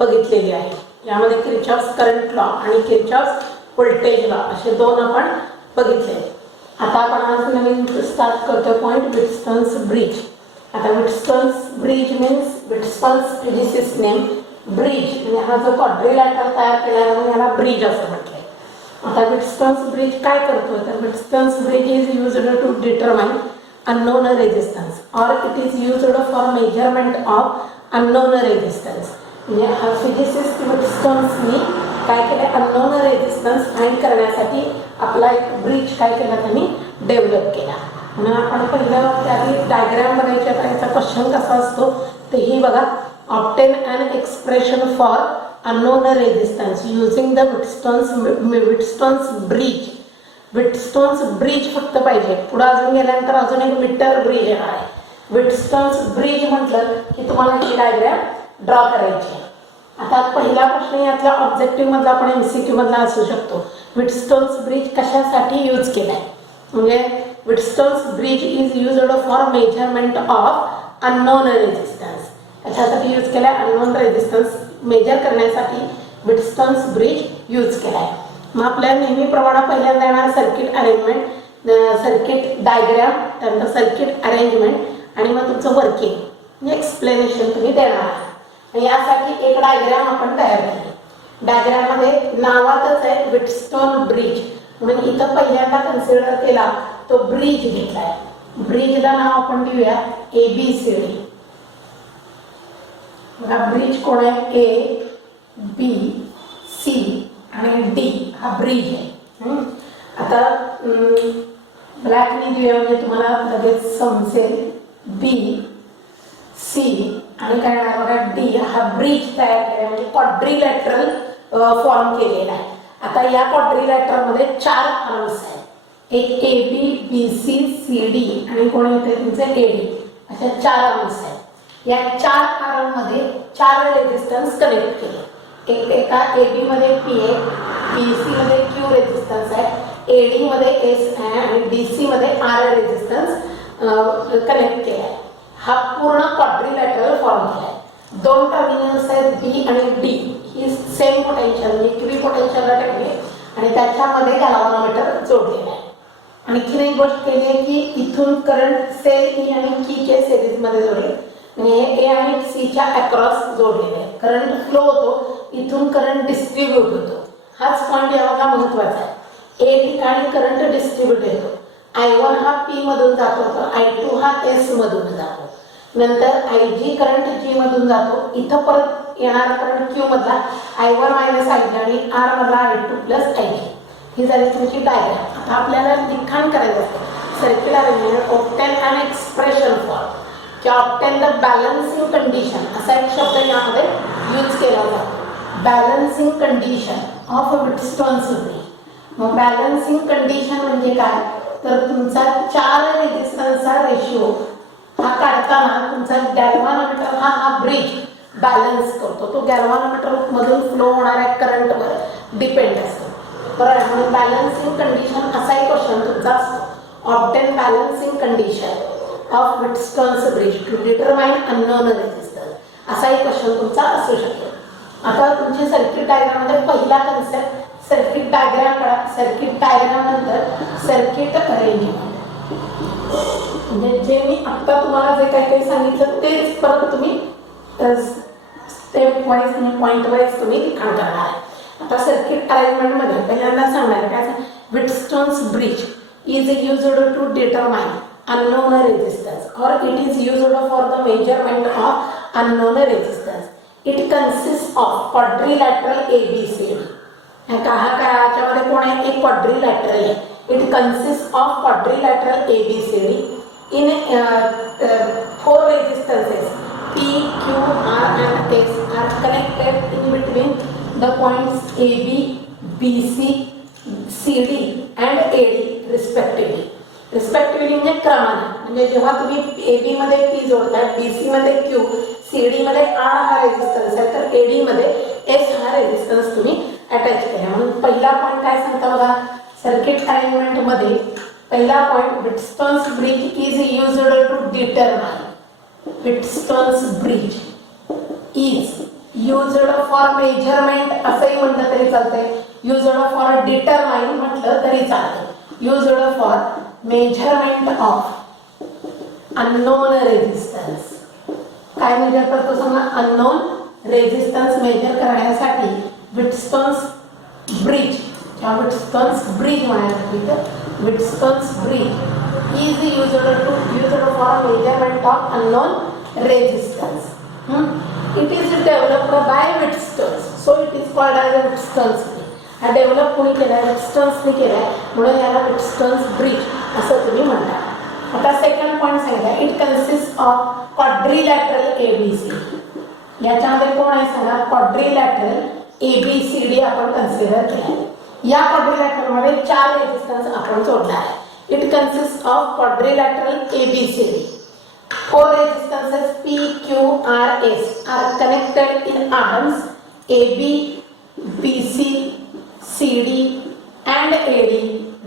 बघितलेली आहे. यामध्ये किर्चॉफ्स करंट लॉ आणि किर्चॉफ्स व्होल्टेज लॉ असे दोन आपण बघितले. आता आपण आज नवीन स्टार्ट करतो पॉइंट विटस्टन्स ब्रिज. आता Wheatstone's bridge means Wheatstone's physicist name bridge म्हणजे हा जो क्वाड्रिलॅटरल तयार केला आहे म्हणून याला ब्रिज असं म्हटलंय. आता विटस्टन्स ब्रिज काय करतो तर Wheatstone's bridge is used to determine unknown resistance और it is used for measurement of unknown resistance. म्हणजे हा फिजिसिस्ट विटस्टन्सनी काय केलं अननोन रेजिस्टन्स फाइंड करण्यासाठी आपला एक ब्रिज काय केला त्यांनी डेव्हलप केला. म्हणून आपण पहिलं त्याआधी डायग्राम बनायच्या त्याचा क्वेश्चन कसा असतो तेही बघा. Obtain an expression for unknown resistance using the Wheatstone's bridge. Wheatstone's bridge फक्त पाहिजे. पुढे अजून गेल्यानंतर अजून एक मीटर ब्रिज येणार आहे. विटस्टोन्स ब्रिज म्हटलं की तुम्हाला ही डायग्राम ड्रॉ करायची आहे. आता पहिला प्रश्न यातला ऑब्जेक्टिव्ह मधला आपण MCQ मधला असू शकतो. विटस्टोन्स ब्रिज कशासाठी यूज केलाय म्हणजे Wheatstone's bridge is used for measurement of unknown resistance. कशासाठी यूज केलाय अननोन रेजिस्टन्स मेजर करण्यासाठी विटस्टोन्स ब्रिज यूज केलाय. मग आपल्या नेहमीप्रमाणे पहिल्यांदा येणार सर्किट अरेंजमेंट, सर्किट डायग्राम, त्यानंतर सर्किट अरेंजमेंट आणि मग तुमचं वर्किंग म्हणजे एक्सप्लेनेशन तुम्ही देणार आहात. यासाठी एक डायग्राम आपण तयार केली. डायग्राममध्ये नावातच आहे विटस्टोन ब्रिज म्हणून इथं पहिल्यांदा कन्सिडर केला तो ब्रिज घेतलाय. ब्रिजला नाव आपण देऊया ABCD. बघा ब्रिज कोण आहे ABC आणि D हा ब्रिज आहे. आता ब्लॅकने देऊया म्हणजे तुम्हाला लगेच समजेल. BC आणि काय बघा D हा ब्रिज तयार केला म्हणजे क्वाड्रिलॅटरल फॉर्म केलेला आहे. आता या क्वाड्रिलॅटरमध्ये 4 आर्म्स आहेत. एक AB BC CD आणि कोण येते तुमचे AD अशा 4 आर्म्स आहेत. या 4 आर्ममध्ये 4 रेजिस्टन्स कनेक्ट केले. एका AB मध्ये P आहे, BC मध्ये Q रेजिस्टन्स आहे, AD मध्ये S आहे आणि DC मध्ये R रेजिस्टन्स कनेक्ट केला आहे. हा पूर्ण क्वाड्रिलॅटरल फॉर्म केला आहे. 2 टर्मिनल्स आहेत B आणि D. ही सेम पोटेन्शियल म्हणजे इक्वी पोटेन्शियलला ठेवली आणि त्याच्यामध्ये गॅल्व्हनोमीटर जोडलेला आहे. आणखीन एक गोष्ट केली आहे की इथून करंट सेल E आणि की के सिरीज मध्ये जोडले म्हणजे A आणि C च्या अक्रॉस जोडलेले आहे. करंट फ्लो होतो, इथून करंट डिस्ट्रीब्यूट होतो. हाच पॉइंट याला महत्त्वाचा आहे. A ठिकाणी करंट डिस्ट्रीब्यूट होतो. I1 हा P मधून जातो तर I2 हा S मधून जातो. नंतर IG करंट G मधून जातो. इथं परत येणारा करंट Q मधला I1 - IG आणि R मधला I2 + IG. ही झाली तुमची डायग्राम. आता आपल्याला लिखाण करायचं असतं. Circuit arrangement obtain an expression for किंवा ऑब्टेन द बॅलन्सिंग कंडिशन असा एक शब्द यामध्ये यूज केला जातो. Balancing condition of Wheatstone's bridge. मग बॅलन्सिंग कंडिशन म्हणजे काय तर तुमचा 4 रेजिस्टन्सचा रेशिओ हा काढताना तुमचा गॅल्व्हनोमीटर हा ब्रिज बॅलन्स करतो. तो गॅल्व्हनोमीटर मधून फ्लो होणाऱ्या करंटवर डिपेंड असतो. बरोबर म्हणून बॅलन्सिंग कंडिशन असा एक क्वेश्चन तुमचा असतो. Obtain balancing condition of Wheatstone's bridge to determine unknown resistance असा एक क्वेश्चन तुमचा असू शकेल. आता तुमच्या सर्किट डायग्राम मध्ये पहिला कन्सेप्ट सर्किट डायग्राम करा. सर्किट डायग्राम नंतर सर्किट अरेंजमेंट म्हणजे जे मी आता तुम्हाला जे काही सांगितलं तेच परत तुम्ही स्टेप वाईज आणि पॉइंट वाईज तुम्ही लिखाण करणार आहे. आता सर्किट अरेंजमेंट मध्ये पहिल्यांदा सांगणार काय Wheatstone's bridge is used to determine unknown resistance or it is used for the measurement of unknown resistance. It consists of quadrilateral ABCD. ह्याच्यामध्ये कोण आहे एक quadrilateral आहे. It consists of quadrilateral ABCD in 4 resistances P, Q, R and S are connected in between the points AB, BC, CD and AD respectively. Respectively म्हणजे क्रमाने म्हणजे जेव्हा तुम्ही AB मध्ये P जोडताय, BC मध्ये Q, CD मध्ये R हा resistance आहे तर AD मध्ये S हा रेजिस्टन्स तुम्ही अटॅच केला. म्हणून पहिला पॉइंट काय सांगता बघा सर्किट अरेंजमेंट मध्ये पहिला point Wheatstone's bridge is used to determine. Wheatstone's bridge is used for measurement असंही म्हटलं तरी चालतंय, युज्ड फॉर डिटरमाइन म्हटलं तरी चालतं. Used for measurement of unknown resistance. काय मेजर करतो सांगा? अननोन रेझिस्टन्स मेजर करण्यासाठी व्हिटस्टोन्स ब्रिज किंवा व्हिटस्टोन्स ब्रिज म्हणायचं तर Wheatstone's bridge is used for measurement of unknown resistance. It is developed by Wheatstones, so it is called as a Wheatstones bridge. हा develop कोणी केलाय? Wheatstonesने केलाय, म्हणून याला Wheatstones bridge असं तुम्ही म्हणता. आता सेकंड पॉइंट सांगितलं, it consist of quadrilateral ABC. याच्यामध्ये कोण आहे सांगा? क्वाड्रिलॅटरल एबीसीडी आपण कन्सिडर केलं. या क्वाड्रिलॅटरल मध्ये 4 रेझिस्टन्स आपण जोडणार आहे. It consist of quadrilateral ABCD. 4 resistances P, Q, R, S are connected in arms AB, BC, CD and AD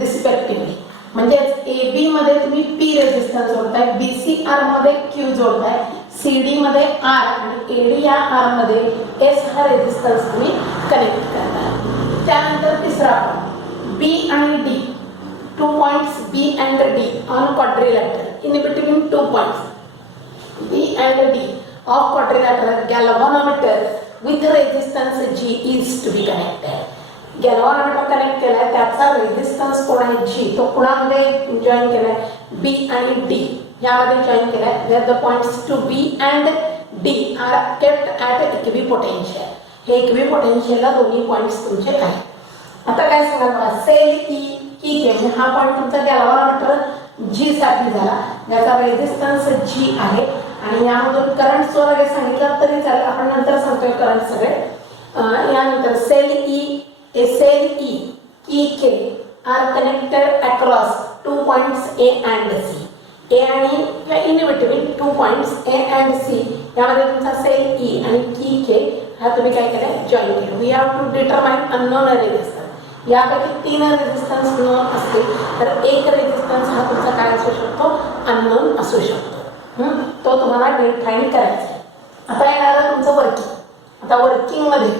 respectively. म्हणजेच AB मध्ये तुम्ही P रेझिस्टन्स जोडताय, BCR मध्ये Q जोडताय, CD मध्ये R आणि AD या R मध्ये S हा रेझिस्टन्स तुम्ही कनेक्ट करताय. त्यानंतर तिसरा पॉइंट B आणि D. 2 points B and D on quadrilateral. In between 2 points B and D of quadrilateral galvanometer with resistance G is to be connected. galvanometer connect केलाय, त्याचा resistance कोण आहे? G. तो कुणामध्ये जॉईन केलाय? B आणि D यामध्ये join केलाय. where the points to B and D are kept at equipotential. हे इक्विपोटेन्शियलला दोन्ही पॉइंट्स तुमचे आहेत. आता काय सांगा मला? सेल E के हा पॉइंट तुमचा गॅल्व्हनोमीटर G साठी झाला, ज्याचा रेझिस्टन्स G आहे आणि यामधून करंट सो लगेच सांगितलं तरी चालेल, आपण नंतर सांगतोय करंट सगळे. यानंतर cell E K are connected across 2 points A and C. A आणि in between 2 points A and C यामध्ये तुमचा सेल E आणि के हा तुम्ही काय केलं? जॉईन केलं. We have to determine unknown resistance. यापैकी 3 रेझिस्टन्स नोन असतील तर एक रेझिस्टन्स हा तुमचा काय असू शकतो? अननोन असू शकतो. तो तुम्हाला डिफाइन करायचा आहे. आता येणार तुमचं वर्किंग. आता वर्किंग मध्ये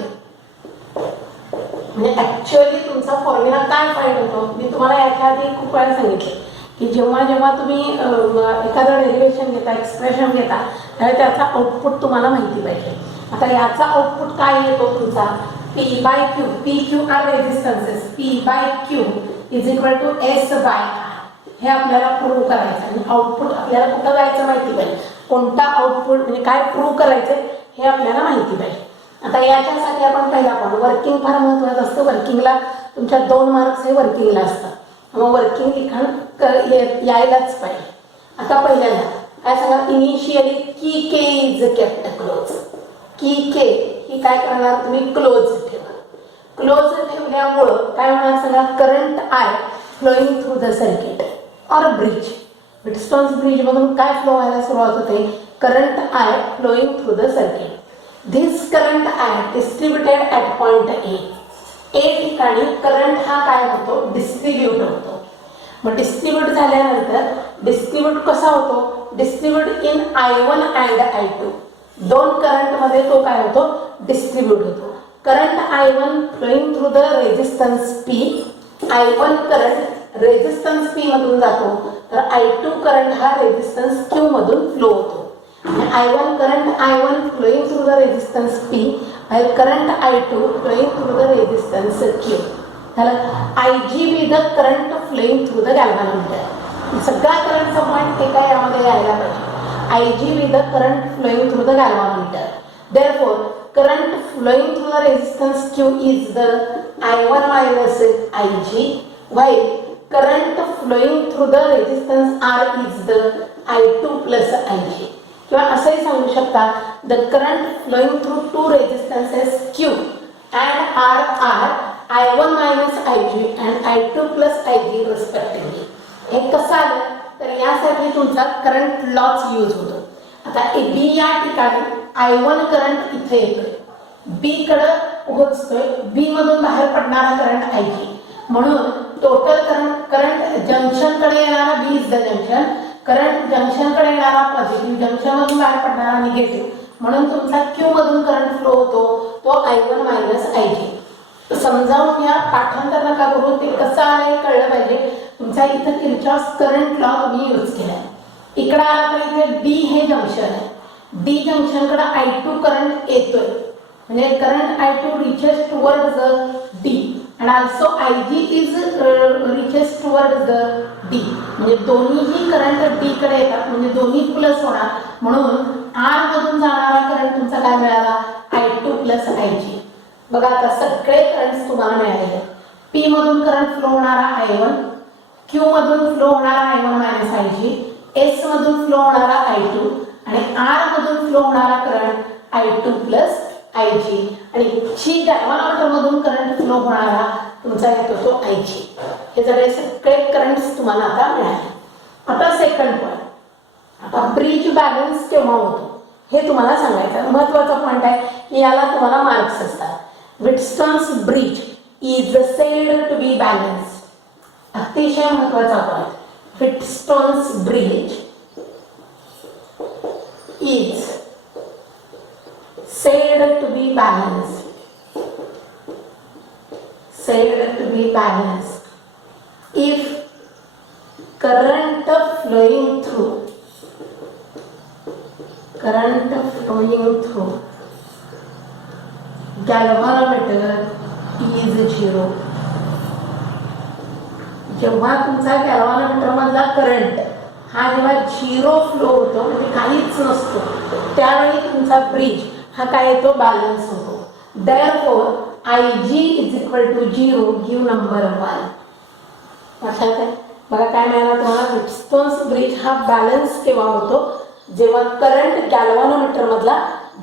म्हणजे ऍक्च्युअली तुमचा फॉर्म्युला काय फाइंड होतो? मी तुम्हाला याच्या आधी खूप वेळा सांगितले की जेव्हा जेव्हा तुम्ही एखादं डेरिव्हेशन घेता, एक्सप्रेशन घेता, त्यावेळी त्याचा आउटपुट तुम्हाला माहिती पाहिजे. आता याचा आउटपुट काय येतो तुमचा? P by Q. P, Q are resistances. P by Q is equal to S by R. हे आपल्याला प्रूव्ह करायचं आणि आउटपुट आपल्याला कुठं जायचं माहिती पाहिजे. कोणता आउटपुट म्हणजे काय प्रूव्ह करायचं हे आपल्याला माहिती पाहिजे. आता याच्यासाठी आपण पहिला पण वर्किंग फार महत्त्वाचं असतं. वर्किंगला तुमच्या 2 मार्क्स हे वर्किंगला असतात, मग वर्किंग लिखाण यायलाच पाहिजे. आता पहिल्यांदा काय सांगा? इनिशियली की के इज केप्ट क्लोज. की के ही काय करणार? तुम्ही क्लोज ठेवा. क्लोज ठेवल्यामुळं काय होणार सांगा? Current I flowing through the circuit और ब्रिज. व्हिटस्टोन्स ब्रिज मधून काय फ्लो व्हायला सुरुवात होते? Current I flowing through the circuit. This current I distributed at point A. ठिकाणी करंट हा काय होतो? डिस्ट्रीब्यूट होतो. मग डिस्ट्रीब्यूट झाल्यानंतर डिस्ट्रीब्यूट कसा होतो? Distribute in I1 and I2. 2 current मध्ये तो काय होतो? डिस्ट्रीब्यूट होतो. Current I1 flowing through the resistance P. I1 current resistance P मधून जातो, तर I2 करंट हा रेझिस्टन्स Q मधून फ्लो होतो. I1 current I1 flowing through the resistance P आणि current I2 flowing through the resistance Q. IG be the current flowing through the galvanometer. सगळा करंटचा point एका यामध्ये यायला पाहिजे. IG with the current flowing through the galvanometer. Therefore, current flowing through the resistance Q is the I1 minus IG, while current flowing through the resistance R is the I2 plus IG. किंवा असंही सांगू शकता, the current flowing through 2 resistances Q and R are I1 minus IG and I2 plus IG respectively. हे कसं आलं? तर यासाठी तुमचा करंट लॉच यूज होतो. आता बी या ठिकाणी I1 करंट इथे येतोय, बी कडे पोहोचतोय, बी मधून बाहेर पडणारा करंट IG. म्हणून टोटल करंट जंक्शन कडे येणारा B is the junction, current junction कडे येणारा पॉझिटिव्ह, जंक्शन मधून बाहेर पडणारा निगेटिव्ह, म्हणून तुमचा क्यू मधून करंट फ्लो होतो तो I1 मायनस IG. समजावून या, पाठांतर नका करू, ते कसं आहे कळलं पाहिजे. तुमचा इथं किरचॉफ करंट लॉ तुम्ही यूज केलाय. इकडे आला तर इथे डी हे जंक्शन आहे. डी जंक्शन कडे I2 करंट येतोय, म्हणजे current I2 reaches towards the D and also IG is reaches towards the D. म्हणजे दोन्हीही करंट D कडे येतात, म्हणजे दोन्ही प्लस होणार. म्हणून R मधून जाणारा करंट तुमचा काय मिळाला, I2 प्लस IG. बघा आता सगळे करंट्स तुम्हाला मिळाले. P मधून करंट फ्लो होणारा I1, Q मधून फ्लो होणारा I1 मायनस IG, S मधून फ्लो होणारा I2 आणि R मधून फ्लो होणारा करंट I2 प्लस IG आणि ची गॅल्व्हनोमीटर मधून करंट फ्लो होणारा तुमचा येतो तो IG. हे सगळे करंट्स तुम्हाला आता मिळाले. आता सेकंड पॉइंट, आता ब्रिज बॅलन्स केव्हा होतो हे तुम्हाला सांगायचं. महत्त्वाचा पॉइंट आहे की याला तुम्हाला मार्क्स असतात. Wheatstone's bridge is said to be balance. अतिशय महत्त्वाचा point. Wheatstone's bridge is said to be balanced, said to be balanced if current flowing through galvanometer is 0. जेव्हा तुमचा गॅल्व्हनोमीटर मधला करंट हा जेव्हा 0 फ्लो होतो, म्हणजे काहीच नसतो, त्यावेळी तुमचा ब्रिज हा काय येतो, बॅलन्स होतो. Therefore IG is equal to 0 give number 1. लक्षात आहे. बघा काय मिळालं तुम्हाला, व्हिटस्टोन्स ब्रिज हा बॅलन्स केव्हा होतो, जेव्हा करंट गॅल्व्हनोमीटर मधला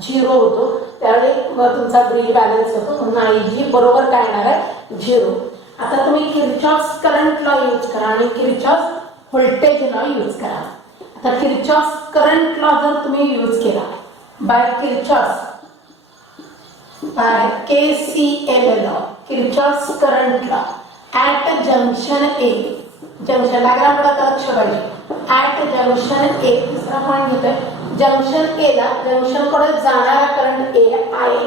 0 होतो, त्यावेळी तुमचा ब्रिज बॅलन्स होतो. म्हणून IG बरोबर काय येणार आहे, 0. आता तुम्ही किरचॉफ करंट लॉ यूज करा आणि किरचॉफ व्होल्टेज लॉ यूज करा. आता किरचॉफ करंट लॉ जर तुम्ही यूज केला by KCL law, Kirchhoff's current law, at junction A, junction diagram कडे लक्ष पाहिजे. at junction A, दुसरा पॉइंट घेतोय. जंक्शन A ला, जंक्शन कडे जाणारा करंट A आहे,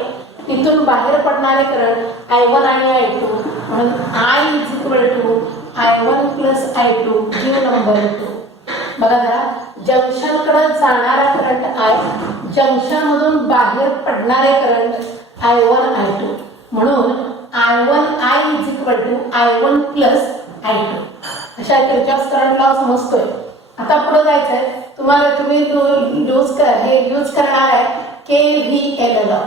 तिथून बाहेर पडणारे करंट I1 आणि I2, म्हणून I is equal to I1 plus I2 give number 2. बघा जरा, जंक्शन कडे जाणारा करंट I, जंक्शन मधून बाहेर पडणारे करंट I1 I2, म्हणून I is equal to I1 plus I2. अशा किरचॉफ करंट लॉ समजतोय. आता पुढे जायचंय तुम्हाला, तुम्ही यूज करणार आहे KVL लॉ.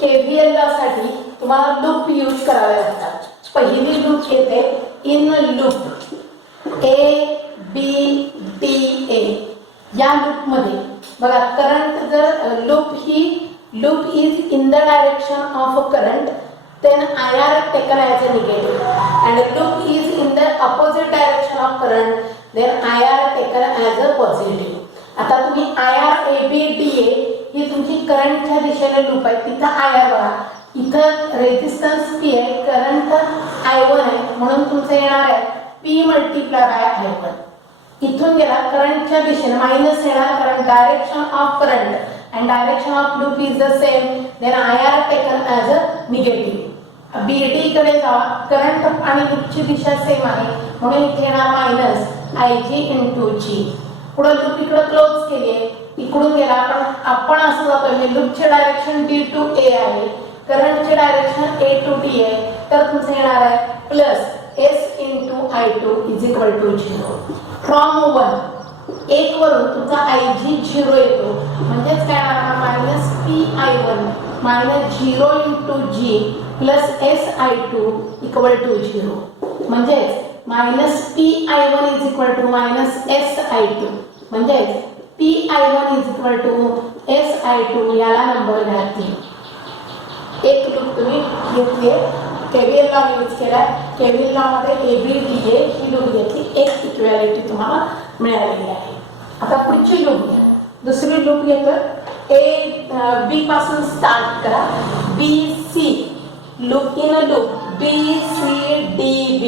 KVL लॉ साठी तुम्हाला लूप यूज करावे लागतात. पहिली लूप येते इन लूप ABDA. या लूप मध्ये बघा, करंट जर loop is in the direction of current, then IR taken as a negative, and loop is in the opposite direction of current, then IR taken as a positive. आता तुम्ही IR ABDA ही तुमची करंटच्या दिशेने loop आहे, तिथं IR बघा, इथं resistance P आहे, करंट I1 आहे, म्हणून तुमचं येणार आहे P मल्टिप्लाय बाय I1. इथून गेला करंटच्या दिशेने मायनस येणार, कारण direction of current and direction of loop is the same, then IR taken as a negative. BD कडे जावा, करंट आणि लूपची दिशा सेम आहे, म्हणून इथे येणार मायनस IG into G. पुढे लूप इकडे क्लोज केली आहे, इकडून गेला, आपण असं जातोय, लूपचे डायरेक्शन D to A आहे, करंटचे डायरेक्शन A to D आहे, तर तुमचं येणार आहे plus S into I2 is equal to 0. From 1 वरून तुमचा IG 0 येतो, म्हणजेच काय होणार, minus PI1 minus 0 into G plus SI2 equal to 0. म्हणजेच minus PI1 is equal to minus SI2, म्हणजेच PI1 is equal to SI2. याला नंबर घ्या 3. एक लूप तुम्ही घेतली, केव्हीएल लॉ यूज केला. केव्हीएल लॉ मध्ये ABDA ही लूप घेतली, एक इक्वॅलिटी तुम्हाला मिळालेली आहे. आता पुढची लूप घ्या, दुसरी लूप घेतो. B पासून स्टार्ट करा, BC loop, in loop BCDB.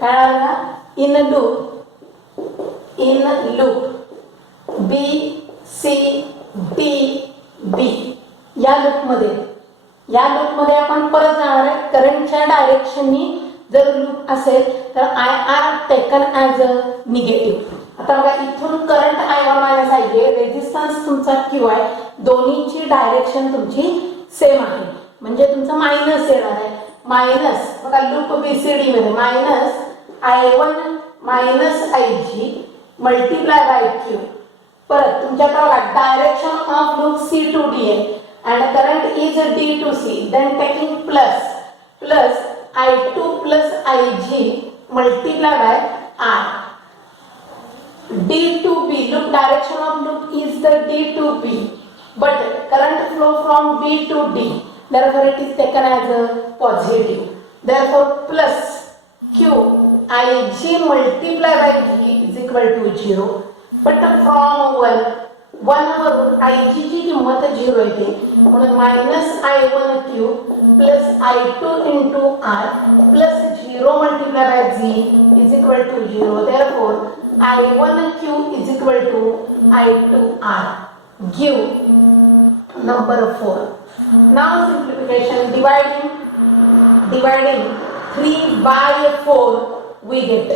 काय आला, इन लूप BCDB. बी या लूपमध्ये आपण परत जाणार आहे. करंटच्या डायरेक्शननी जर लूप असेल तर I are taken as a negative. आता बघा इथून करंट I1 मायनस I आहे, रेझिस्टन्स तुमचा Q आहे, दोन्हीची डायरेक्शन तुमची सेम आहे म्हणजे तुमचं मायनस येणार आहे. मायनस बघा लूप BCD मध्ये minus I1 minus IG multiply by Q. परत तुमच्याकडे बघा direction of loop C to D आहे and current is D to C, then taking plus I2 plus IG multiply by R. D to B, loop direction of loop is the D to B, but current flow from B to D, therefore it is taken as a positive. Therefore plus Q IG multiply by G is equal to 0. But from 1 वरून IG ची किंमत 0 येते म्हणून minus I1 Q plus I2 into R plus 0 multiply by G is equal to 0. therefore I1 Q is equal to I2 R. Give number 4. Now simplification, dividing 3 by 4 we get.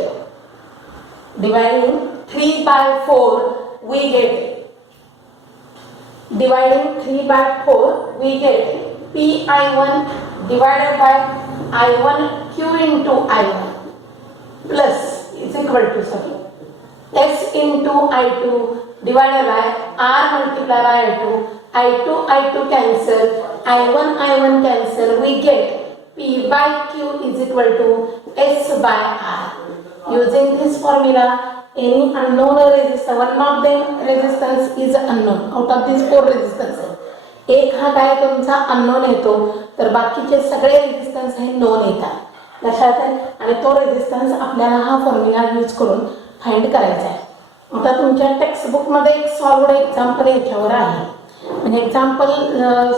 Dividing 3 by 4 we get. Dividing 3 by 4 we get Pi1 divided by I1 Q into I1 plus is equal to S into I2 divided by R multiplied by I2 cancel, I1 cancel, we get P by Q is equal to S by R. Using this formula, any unknown resistance, one of them resistance is unknown out of these 4 resistance. एक हा काय तुमचा unknown येतो तर बाकीचे सगळे resistance हे non येतात लक्षात आहे आणि तो रेजिस्टन्स आपल्याला हा फॉर्म्युला यूज करून फाइंड करायचा आहे. आता तुमच्या टेक्स्ट बुक मध्ये एक सॉल्व्ड एक्झाम्पल याच्यावर आहे म्हणजे एक्झाम्पल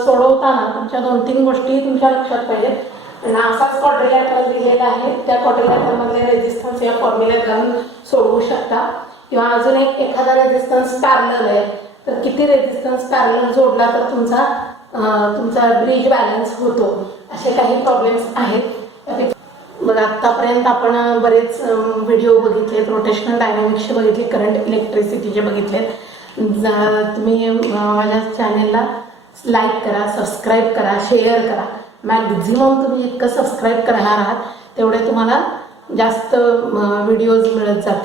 सोडवताना तुमच्या 2-3 गोष्टी तुमच्या लक्षात पाहिजेत आणि असाच क्वाड्रिलॅटरल दिलेला आहे त्या क्वाड्रिलॅटरल मधले रेजिस्टन्स या फॉर्म्युल्यात घालून सोडवू शकता किंवा अजून एखादा रेजिस्टन्स पॅरलल आहे तर किती रेजिस्टन्स पॅरलल जोडला तर तुमचा ब्रिज बॅलन्स होतो असे काही प्रॉब्लेम्स आहेत. बघा आतापर्यंत आपण बरेच व्हिडिओ बघितलेत, रोटेशनल डायनॅमिक्सचे बघितले, करंट इलेक्ट्रिसिटीचे बघितलेत. तुम्ही माझ्या चॅनेलला लाईक करा, सबस्क्राईब करा, शेअर करा. मॅक्झिमम तुम्ही जितकं सबस्क्राईब करणार आहात तेवढे तुम्हाला जास्त व्हिडिओज मिळत जातील.